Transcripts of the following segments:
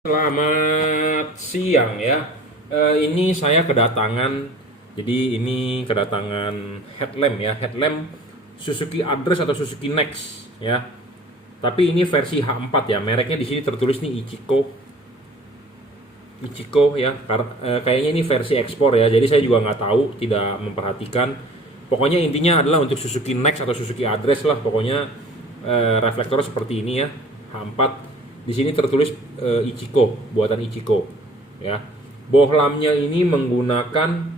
Selamat siang ya. Ini saya kedatangan, jadi ini kedatangan headlamp ya, headlamp Suzuki Address atau Suzuki Next ya. Tapi ini versi H4 ya, mereknya di sini tertulis nih Ichiko ya. Kayaknya ini versi ekspor ya, jadi saya juga nggak tahu, tidak memperhatikan. Pokoknya intinya adalah untuk Suzuki Next atau Suzuki Address lah, pokoknya reflektor seperti ini ya, H4. Di sini tertulis Ichiko, buatan Ichiko ya. Bohlamnya ini menggunakan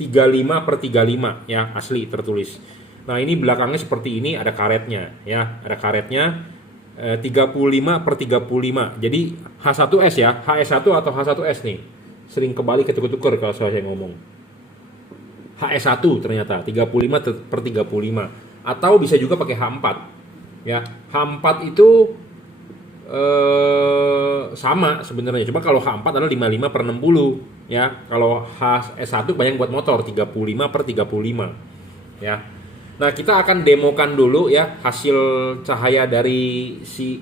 35/35 ya, asli tertulis. Nah, ini belakangnya seperti ini, ada karetnya ya, ada karetnya 35/35. Jadi H1S ya, HS1 atau H1S nih. Sering kebalik ketuker-tuker kalau saya ngomong. HS1 ternyata 35/35 atau bisa juga pakai H4 ya. H4 itu sama sebenarnya, cuma kalau H4 adalah 55/60 ya. Kalau HS1 banyak buat motor 35/35 ya. Nah, kita akan demokan dulu ya hasil cahaya dari si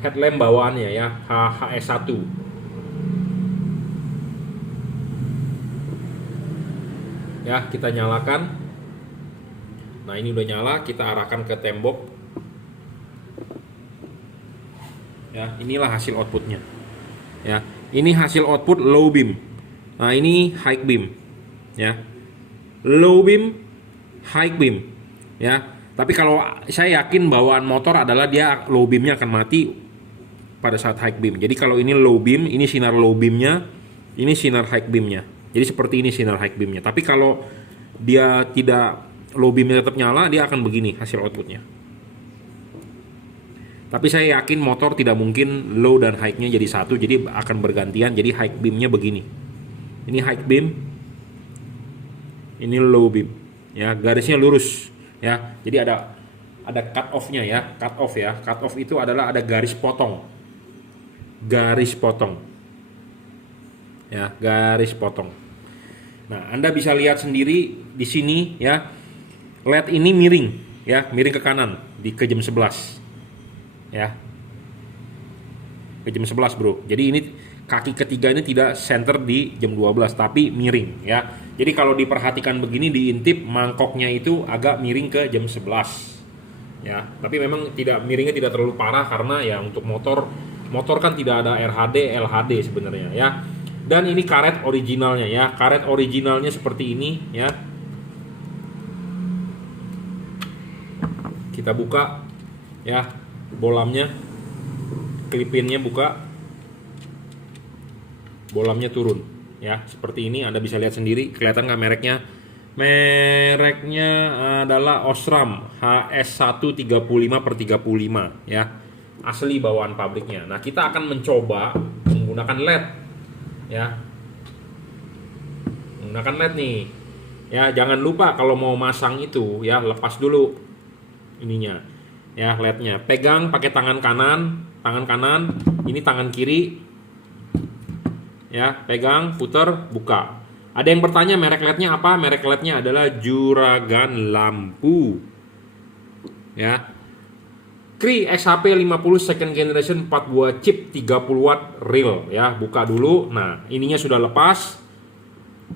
headlamp bawaannya ya, HS1 ya. Kita nyalakan. Nah, ini udah nyala, kita arahkan ke tembok ya. Inilah hasil outputnya ya. Ini hasil output low beam. Nah, ini high beam ya. Low beam, high beam ya. Tapi kalau saya yakin bawaan motor adalah dia low beamnya akan mati pada saat high beam. Jadi kalau ini low beam, ini sinar low beamnya, ini sinar high beamnya. Jadi seperti ini sinar high beamnya. Tapi kalau dia tidak, low beamnya tetap nyala, dia akan begini hasil outputnya. Tapi saya yakin motor tidak mungkin low dan high-nya jadi satu, jadi akan bergantian. Jadi high beam-nya begini. Ini high beam, ini low beam. Ya, garisnya lurus. Ya, jadi ada cut off-nya ya, cut off ya. Cut off itu adalah ada garis potong. Garis potong. Ya, garis potong. Nah, Anda bisa lihat sendiri di sini ya. LED ini miring ya, miring ke kanan ke jam 11. Ya, ke jam 11 bro. Jadi ini kaki ketiga ini tidak center di jam 12 tapi miring ya. Jadi kalau diperhatikan begini, diintip mangkoknya itu agak miring ke jam 11 ya. Tapi memang miringnya tidak terlalu parah karena ya untuk motor kan tidak ada RHD, LHD sebenarnya ya. Dan ini karet originalnya ya. Karet originalnya seperti ini ya. Kita buka ya. Bolamnya, klipinnya buka, bolamnya turun ya, seperti ini. Anda bisa lihat sendiri, kelihatan nggak mereknya? Mereknya adalah Osram HS1 35/35 ya, asli bawaan pabriknya. Nah, kita akan mencoba menggunakan LED ya, menggunakan LED nih ya. Jangan lupa kalau mau masang itu ya, lepas dulu ininya ya, LED-nya. Pegang pakai tangan kanan, ini tangan kiri ya, pegang, putar, buka. Ada yang bertanya merek LED-nya apa? Merek LED-nya adalah Juragan Lampu ya. Cree XHP 50 second generation 4 buah chip 30 watt real ya. Buka dulu. Nah, ininya sudah lepas.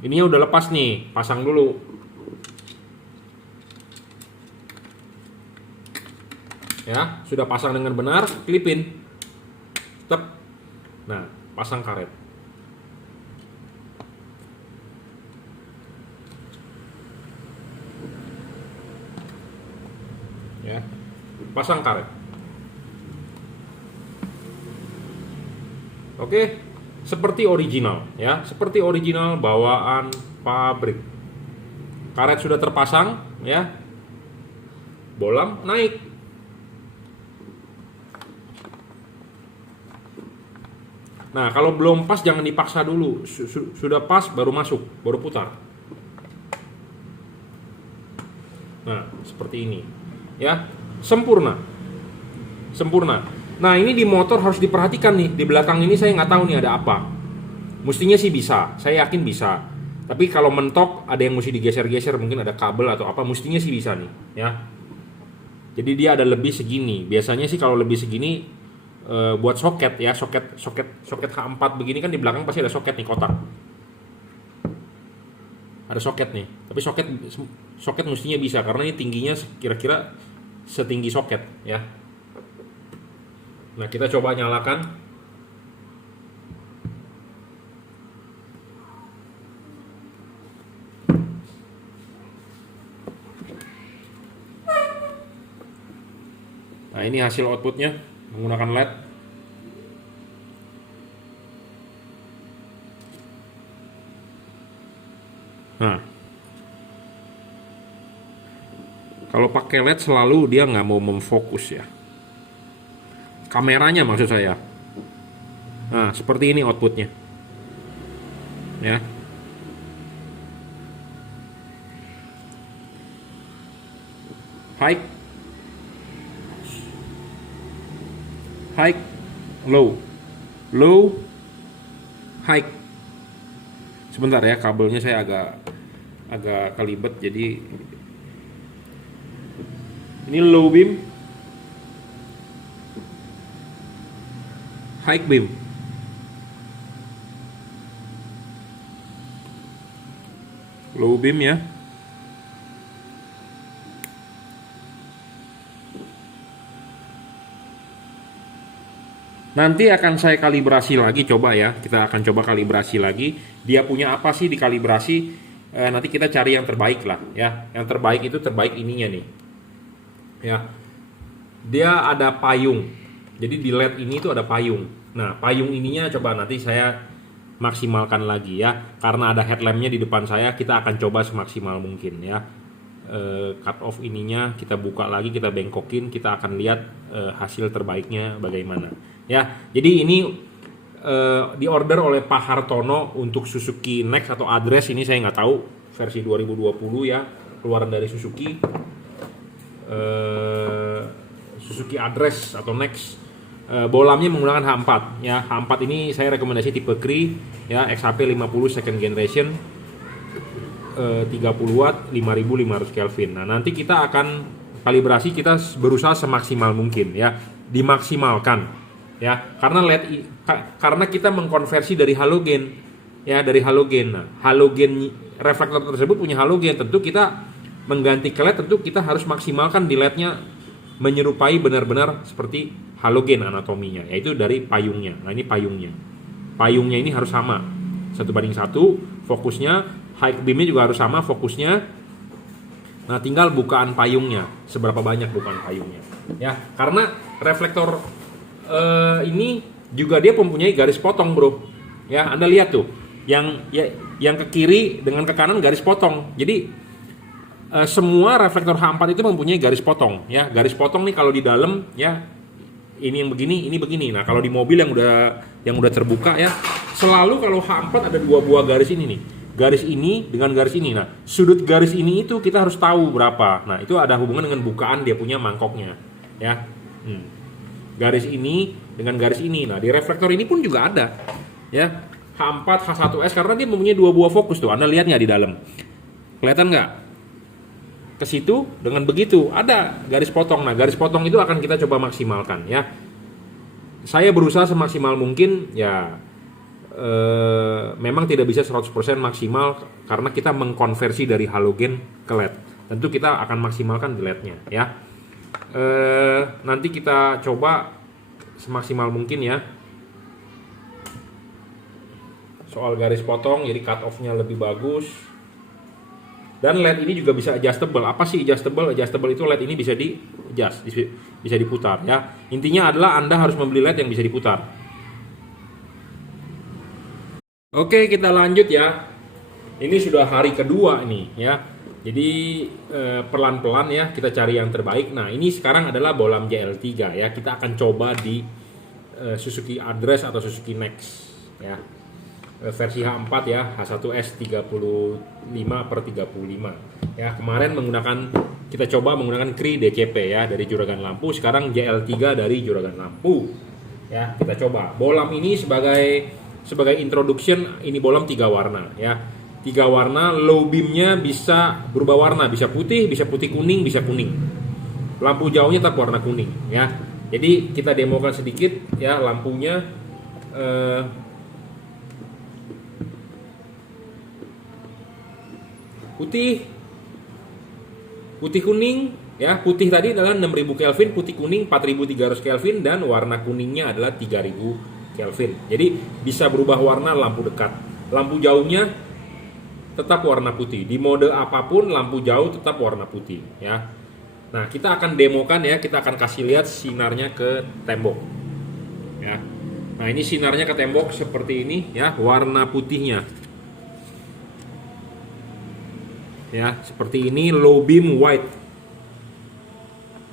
Ininya udah lepas nih, pasang dulu. Ya, sudah pasang dengan benar, klipin. Tep. Nah, pasang karet. Ya. Pasang karet. Oke, seperti original ya, seperti original bawaan pabrik. Karet sudah terpasang ya. Bolam naik. Nah, kalau belum pas jangan dipaksa dulu. Sudah pas baru masuk, baru putar. Nah, seperti ini. Ya, sempurna. Sempurna. Nah, ini di motor harus diperhatikan nih. Di belakang ini saya nggak tahu nih ada apa. Mestinya sih bisa, saya yakin bisa. Tapi kalau mentok ada yang mesti digeser-geser, mungkin ada kabel atau apa, mestinya sih bisa nih, ya. Jadi dia ada lebih segini. Biasanya sih kalau lebih segini buat soket ya, soket H4 begini kan di belakang pasti ada soket nih, kotak. Ada soket nih, tapi soket mestinya bisa karena ini tingginya kira-kira setinggi soket ya. Nah, kita coba nyalakan. Nah, ini hasil outputnya menggunakan LED. Nah, kalau pakai LED selalu dia nggak mau memfokus ya. Kameranya maksud saya. Nah, seperti ini outputnya. Ya. High, low, high. Sebentar ya, kabelnya saya agak kelibet, jadi ini low beam, high beam. Low beam ya. Nanti akan saya kalibrasi lagi, coba ya. Kita akan coba kalibrasi lagi. Dia punya apa sih dikalibrasi? Nanti kita cari yang terbaik lah, ya. Yang terbaik itu terbaik ininya nih, ya. Dia ada payung. Jadi di LED ini tuh ada payung. Nah, payung ininya coba nanti saya maksimalkan lagi ya. Karena ada headlampnya di depan saya, kita akan coba semaksimal mungkin ya. Cut off ininya kita buka lagi, kita bengkokin, kita akan lihat hasil terbaiknya bagaimana. Ya, jadi ini diorder oleh Pak Hartono untuk Suzuki Next atau Address, ini saya nggak tahu, versi 2020 ya, keluaran dari Suzuki. Suzuki Address atau Next. Bolamnya menggunakan H4 ya. H4 ini saya rekomendasi tipe Cree ya, XHP 50 second generation, 30 watt, 5500 Kelvin. Nah, nanti kita akan kalibrasi, kita berusaha semaksimal mungkin ya, dimaksimalkan. Ya, karena karena kita mengkonversi dari halogen ya, dari halogen. Nah, halogen reflektor tersebut punya halogen, tentu kita mengganti ke LED, tentu kita harus maksimalkan di LED-nya menyerupai benar-benar seperti halogen anatominya, yaitu dari payungnya. Nah, ini payungnya. Payungnya ini harus sama 1:1 fokusnya, high beam-nya juga harus sama fokusnya. Nah, tinggal bukaan payungnya, seberapa banyak bukaan payungnya. Ya, karena reflektor ini juga dia mempunyai garis potong, bro. Ya, Anda lihat tuh, yang ke kiri dengan ke kanan garis potong. Jadi semua reflektor H4 itu mempunyai garis potong. Ya, garis potong nih kalau di dalam ya, ini yang begini, ini begini. Nah, kalau di mobil yang udah terbuka ya, selalu kalau H4 ada 2 buah garis ini nih. Garis ini dengan garis ini. Nah, sudut garis ini itu kita harus tahu berapa. Nah, itu ada hubungan dengan bukaan dia punya mangkoknya. Ya. Garis ini dengan garis ini. Nah, di reflektor ini pun juga ada ya, H4, H1S, karena dia mempunyai 2 buah fokus tuh. Anda lihat nggak di dalam? Kelihatan nggak? Ke situ dengan begitu ada garis potong. Nah, garis potong itu akan kita coba maksimalkan ya. Saya berusaha semaksimal mungkin ya. Memang tidak bisa 100% maksimal karena kita mengkonversi dari halogen ke LED. Tentu kita akan maksimalkan di LED-nya ya. Nanti kita coba semaksimal mungkin ya. Soal garis potong, jadi cut off-nya lebih bagus. Dan LED ini juga bisa adjustable. Apa sih adjustable? Adjustable itu LED ini bisa di-adjust, bisa diputar ya. Intinya adalah Anda harus membeli LED yang bisa diputar. Oke, kita lanjut ya. Ini sudah hari kedua nih ya. Jadi pelan-pelan ya kita cari yang terbaik. Nah, ini sekarang adalah bolam JL3 ya. Kita akan coba di Suzuki Address atau Suzuki Next ya. Versi H4 ya, H1S 35/35 ya. Kemarin kita coba menggunakan Cree DCP ya dari Juragan Lampu. Sekarang JL3 dari Juragan Lampu. Ya, kita coba. Bolam ini sebagai introduction, ini bolam 3 warna ya. 3 warna, low beamnya bisa berubah warna, bisa putih kuning, bisa kuning. Lampu jauhnya tetap warna kuning ya. Jadi kita demokan sedikit ya lampunya. Putih kuning ya. Putih tadi adalah 6000 Kelvin, putih kuning 4300 Kelvin, dan warna kuningnya adalah 3000 Kelvin. Jadi bisa berubah warna lampu dekat. Lampu jauhnya tetap warna putih. Di mode apapun lampu jauh tetap warna putih ya. Nah, kita akan demokan ya, kita akan kasih lihat sinarnya ke tembok ya. Nah, ini sinarnya ke tembok seperti ini ya, warna putihnya ya, seperti ini, low beam white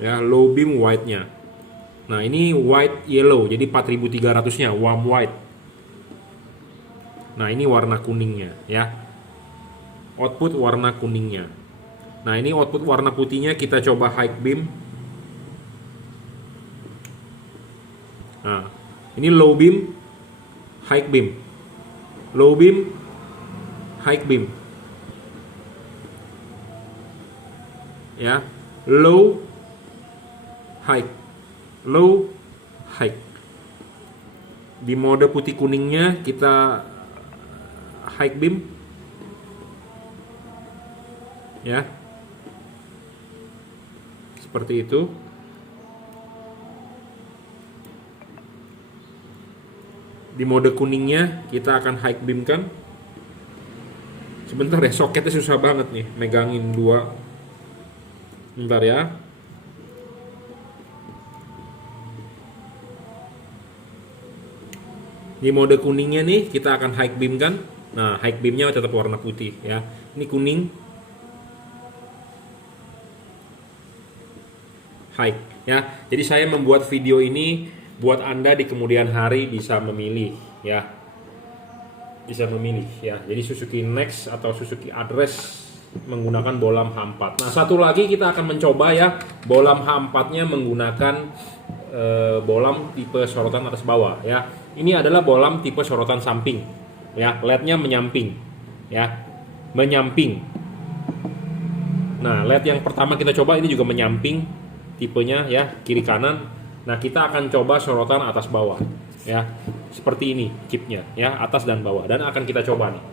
ya, low beam white-nya. Nah, ini white yellow, jadi 4300-nya warm white. Nah, ini warna kuningnya ya, output warna kuningnya. Nah, ini output warna putihnya, kita coba high beam. Nah, ini low beam, high beam, low beam, high beam ya, low, high, low, high. Di mode putih kuningnya kita high beam ya, seperti itu. Di mode kuningnya kita akan high beam kan. Sebentar ya, soketnya susah banget nih megangin dua. Bentar ya. Di mode kuningnya nih kita akan high beam kan. Nah, high beamnya tetap warna putih ya. Ini kuning, high ya. Jadi saya membuat video ini buat Anda di kemudian hari bisa memilih ya. Bisa memilih ya. Jadi Suzuki Next atau Suzuki Address menggunakan bolam H4. Nah, satu lagi kita akan mencoba ya, bolam H4-nya menggunakan bolam tipe sorotan atas bawah ya. Ini adalah bolam tipe sorotan samping ya, LED-nya menyamping ya, menyamping. Nah, LED yang pertama kita coba ini juga menyamping tipenya ya, kiri kanan. Nah, kita akan coba sorotan atas bawah ya, seperti ini chipnya ya, atas dan bawah, dan akan kita coba nih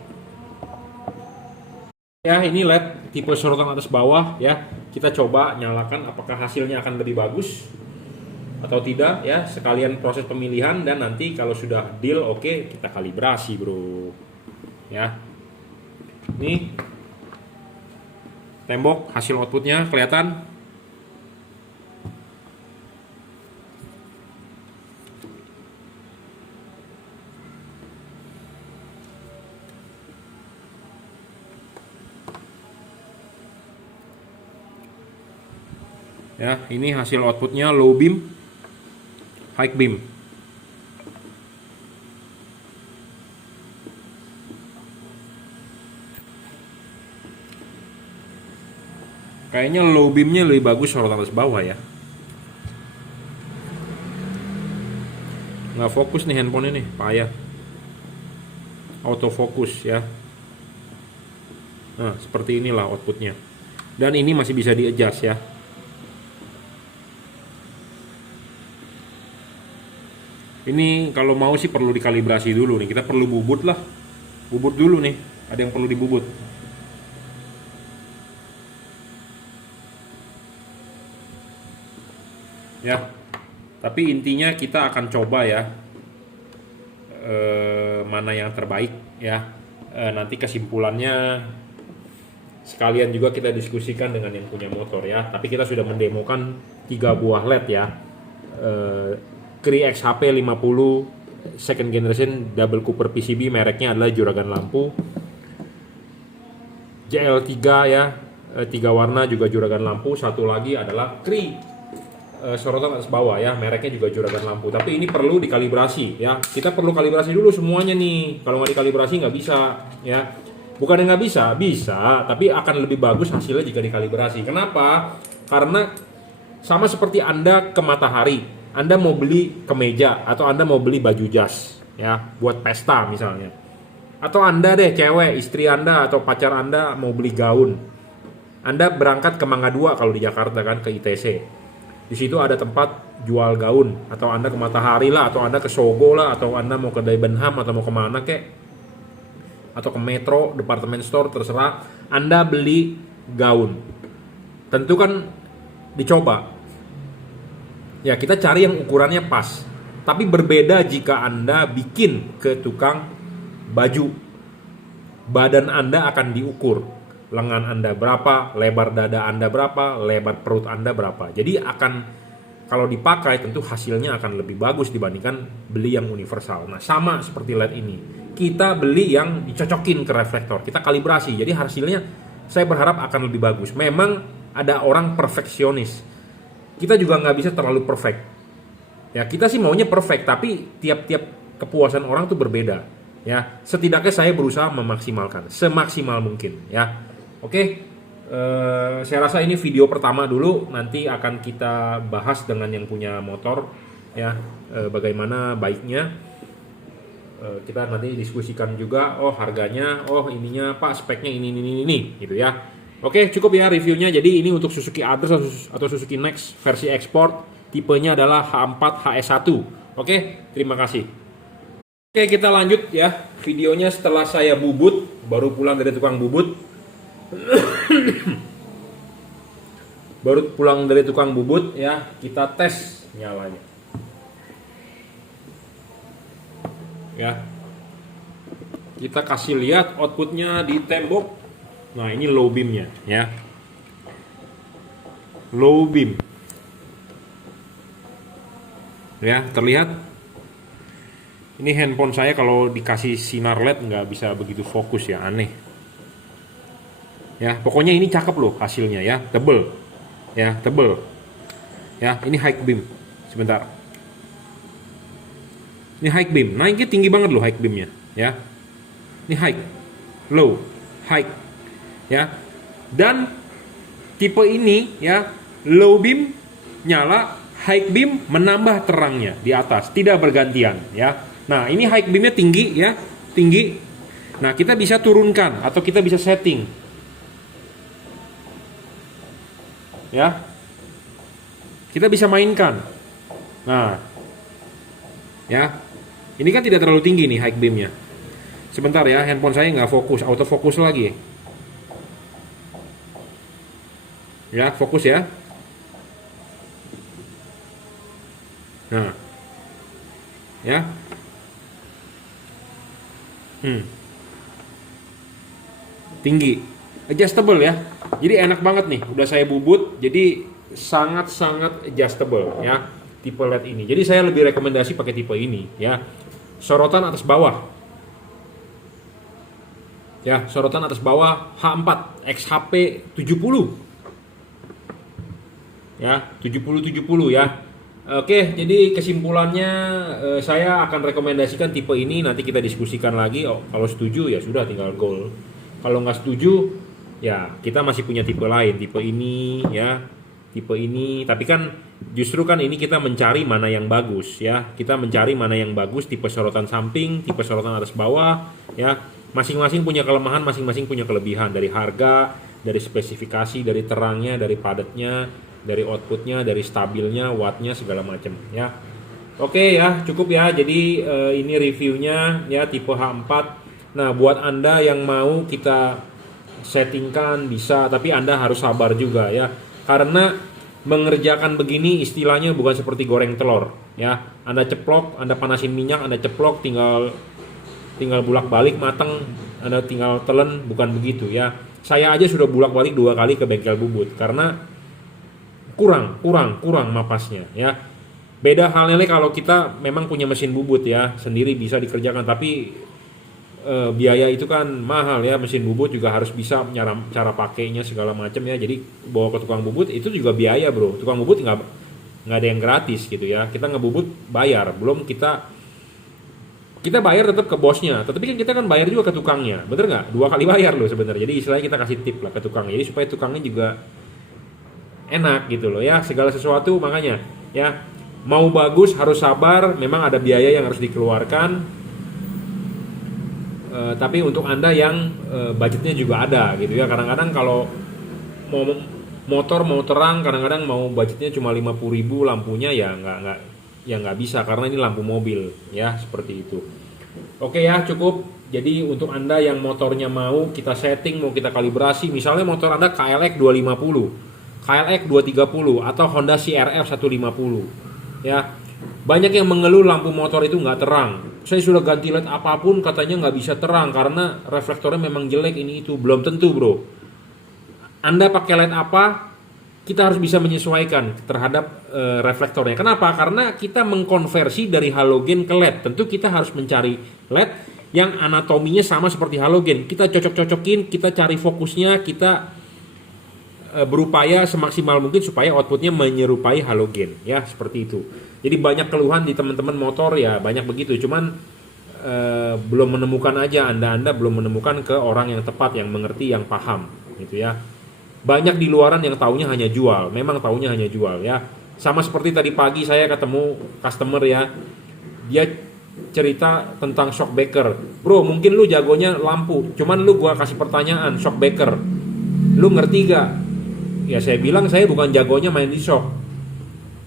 ya. Ini LED tipe sorotan atas bawah ya, kita coba nyalakan apakah hasilnya akan lebih bagus atau tidak ya, sekalian proses pemilihan, dan nanti kalau sudah deal oke, kita kalibrasi bro ya. Ini tembok, hasil outputnya kelihatan. Ya, ini hasil outputnya low beam, high beam. Kayaknya low beamnya lebih bagus sorotan atas bawah ya. Nggak fokus nih handphone ini, payah. Autofocus ya. Nah, seperti inilah outputnya. Dan ini masih bisa di-adjust ya. Ini kalau mau sih perlu dikalibrasi dulu nih. Kita perlu bubut lah. Bubut dulu nih. Ada yang perlu dibubut. Ya. Tapi intinya kita akan coba ya. Mana yang terbaik ya. Nanti kesimpulannya sekalian juga kita diskusikan dengan yang punya motor ya. Tapi kita sudah mendemokan 3 buah LED ya. Cree XHP 50 second generation double cooper PCB, mereknya adalah Juragan Lampu. JL3 ya, 3 warna juga Juragan Lampu. Satu lagi adalah Cree sorotan atas bawah ya, mereknya juga Juragan Lampu. Tapi ini perlu dikalibrasi ya. Kita perlu kalibrasi dulu semuanya nih. Kalau nggak dikalibrasi nggak bisa ya. Bukan yang nggak bisa, bisa. Tapi akan lebih bagus hasilnya jika dikalibrasi. Kenapa? Karena sama seperti Anda ke Matahari. Anda mau beli kemeja atau Anda mau beli baju jas ya, buat pesta misalnya. Atau Anda deh cewek, istri Anda atau pacar Anda mau beli gaun. Anda berangkat ke Mangga 2 kalau di Jakarta kan, ke ITC. Di situ ada tempat jual gaun, atau Anda ke Matahari lah, atau Anda ke Sogo lah, atau Anda mau ke Debenham atau mau kemana kek, atau ke Metro, department store, terserah. Anda beli gaun, tentu kan dicoba. Ya, kita cari yang ukurannya pas. Tapi berbeda jika Anda bikin ke tukang baju. Badan Anda akan diukur. Lengan Anda berapa, lebar dada Anda berapa, lebar perut Anda berapa. Jadi kalau dipakai tentu hasilnya akan lebih bagus dibandingkan beli yang universal. Nah, sama seperti LED ini. Kita beli yang dicocokin ke reflektor. Kita kalibrasi. Jadi hasilnya saya berharap akan lebih bagus. Memang ada orang perfeksionis. Kita juga nggak bisa terlalu perfect. Ya, kita sih maunya perfect, tapi tiap-tiap kepuasan orang tuh berbeda. Ya, setidaknya saya berusaha memaksimalkan semaksimal mungkin. Ya, oke. Saya rasa ini video pertama dulu. Nanti akan kita bahas dengan yang punya motor. Ya, bagaimana baiknya. Kita nanti diskusikan juga. Oh, harganya. Oh, ininya Pak, speknya ini, gitu ya. Oke, cukup ya reviewnya. Jadi ini untuk Suzuki Address atau Suzuki Next versi ekspor. Tipenya adalah H4 HS1. Oke, terima kasih. Oke, kita lanjut ya. Videonya setelah saya bubut, baru pulang dari tukang bubut. Baru pulang dari tukang bubut ya, kita tes nyalanya. Ya. Kita kasih lihat outputnya di tembok. Nah, ini low beamnya ya. Low beam. Ya, terlihat. Ini handphone saya kalau dikasih sinar LED nggak bisa begitu fokus ya, aneh. Ya, pokoknya ini cakep loh hasilnya ya, tebel. Ya, tebel. Ya, ini high beam. Sebentar. Ini high beam. Naiknya tinggi banget loh high beamnya, ya. Ini high, low, high. Ya. Dan tipe ini ya, low beam nyala, high beam menambah terangnya di atas, tidak bergantian ya. Nah, ini high beamnya tinggi ya, tinggi. Nah, kita bisa turunkan atau kita bisa setting. Ya. Kita bisa mainkan. Nah. Ya. Ini kan tidak terlalu tinggi nih high beamnya. Sebentar ya, handphone saya nggak fokus, autofokus lagi. Ya, fokus ya. Nah. Ya. Tinggi. Adjustable ya. Jadi enak banget nih, udah saya bubut, jadi sangat-sangat adjustable ya tipe LED ini. Jadi saya lebih rekomendasi pakai tipe ini ya. Sorotan atas bawah. Ya, sorotan atas bawah H4 XHP 70. Ya, 70 ya. Oke, jadi kesimpulannya saya akan rekomendasikan tipe ini, nanti kita diskusikan lagi. Oh, kalau setuju ya sudah tinggal goal. Kalau nggak setuju ya kita masih punya tipe lain, tipe ini ya, tipe ini. Tapi kan justru kan ini kita mencari mana yang bagus ya. Kita mencari mana yang bagus, tipe sorotan samping, tipe sorotan atas bawah ya. Masing-masing punya kelemahan, masing-masing punya kelebihan, dari harga, dari spesifikasi, dari terangnya, dari padatnya, dari outputnya, dari stabilnya, wattnya, segala macam ya. Oke ya, cukup ya. Jadi ini reviewnya ya tipe H4. Nah, buat Anda yang mau kita settingkan bisa, tapi Anda harus sabar juga ya. Karena mengerjakan begini istilahnya bukan seperti goreng telur ya. Anda ceplok, Anda panasin minyak, Anda ceplok, tinggal bulak-balik mateng, Anda tinggal telan, bukan begitu ya. Saya aja sudah bulak-balik 2 kali ke bengkel bubut karena kurang mapasnya ya. Beda halnya kalau kita memang punya mesin bubut ya, sendiri bisa dikerjakan, tapi biaya itu kan mahal ya. Mesin bubut juga harus bisa cara pakainya segala macam ya. Jadi bawa ke tukang bubut itu juga biaya bro. Tukang bubut nggak ada yang gratis gitu ya. Kita ngebubut bayar, belum kita bayar tetap ke bosnya, tetapi kan kita kan bayar juga ke tukangnya, bener nggak? 2 kali bayar loh sebenarnya. Jadi istilahnya kita kasih tip lah ke tukangnya, jadi supaya tukangnya juga enak gitu loh ya. Segala sesuatu makanya ya, mau bagus harus sabar, memang ada biaya yang harus dikeluarkan. Tapi untuk Anda yang budgetnya juga ada gitu ya, kadang-kadang kalau motor mau terang, kadang-kadang mau budgetnya cuma 50.000 lampunya ya nggak bisa karena ini lampu mobil ya, seperti itu. Oke ya, cukup. Jadi untuk Anda yang motornya mau kita setting, mau kita kalibrasi, misalnya motor Anda KLX 250, KLX 230 atau Honda CRF 150 ya. Banyak yang mengeluh lampu motor itu nggak terang. Saya sudah ganti LED apapun katanya nggak bisa terang karena reflektornya memang jelek ini itu. Belum tentu bro. Anda pakai LED apa, kita harus bisa menyesuaikan terhadap reflektornya. Kenapa? Karena kita mengkonversi dari halogen ke LED. Tentu kita harus mencari LED yang anatominya sama seperti halogen. Kita cocok-cocokin, kita cari fokusnya, kita berupaya semaksimal mungkin supaya outputnya menyerupai halogen. Ya, seperti itu. Jadi banyak keluhan di teman-teman motor ya, banyak begitu. Cuman belum menemukan aja, Anda belum menemukan ke orang yang tepat, yang mengerti, yang paham gitu ya. Banyak di luaran yang taunya hanya jual, memang taunya hanya jual ya. Sama seperti tadi pagi saya ketemu customer ya, dia cerita tentang shockbreaker. Bro, mungkin lu jagonya lampu, cuman lu gua kasih pertanyaan, shockbreaker, lu ngerti gak? Ya saya bilang saya bukan jagonya main di shock.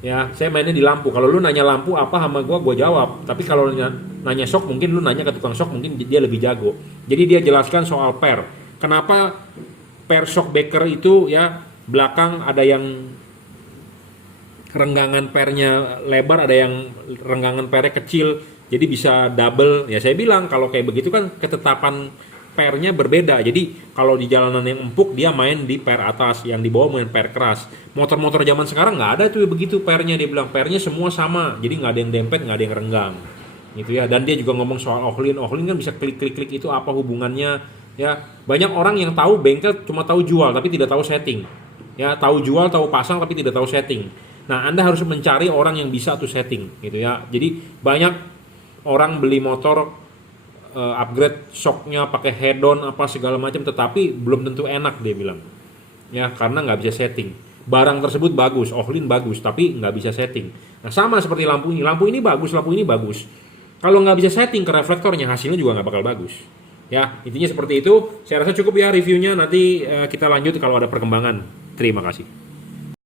Ya, saya mainnya di lampu. Kalau lu nanya lampu apa sama gua jawab. Tapi kalau nanya shock, mungkin lu nanya ke tukang shock, mungkin dia lebih jago. Jadi dia jelaskan soal per. Kenapa per shockbreaker itu ya, belakang ada yang renggangan pernya lebar, ada yang renggangan pernya kecil, jadi bisa double. Ya saya bilang kalau kayak begitu kan ketetapan pernya berbeda. Jadi kalau di jalanan yang empuk dia main di per atas, yang di bawah main per keras. Motor-motor zaman sekarang nggak ada tuh begitu pernya, dia bilang pernya semua sama, jadi nggak ada yang dempet, nggak ada yang renggang gitu ya. Dan dia juga ngomong soal Ohlin kan bisa klik itu apa hubungannya. Ya, banyak orang yang tahu bengkel cuma tahu jual tapi tidak tahu setting. Ya, tahu jual, tahu pasang tapi tidak tahu setting. Nah, Anda harus mencari orang yang bisa tuh setting gitu ya. Jadi banyak orang beli motor upgrade shocknya pakai head-on apa segala macam, tetapi belum tentu enak dia bilang. Ya, karena nggak bisa setting. Barang tersebut bagus, Ohlin bagus, tapi nggak bisa setting. Nah, sama seperti lampu ini. Lampu ini bagus. Kalau nggak bisa setting ke reflektornya, hasilnya juga nggak bakal bagus. Ya, intinya seperti itu. Saya rasa cukup ya reviewnya. Nanti kita lanjut kalau ada perkembangan. Terima kasih.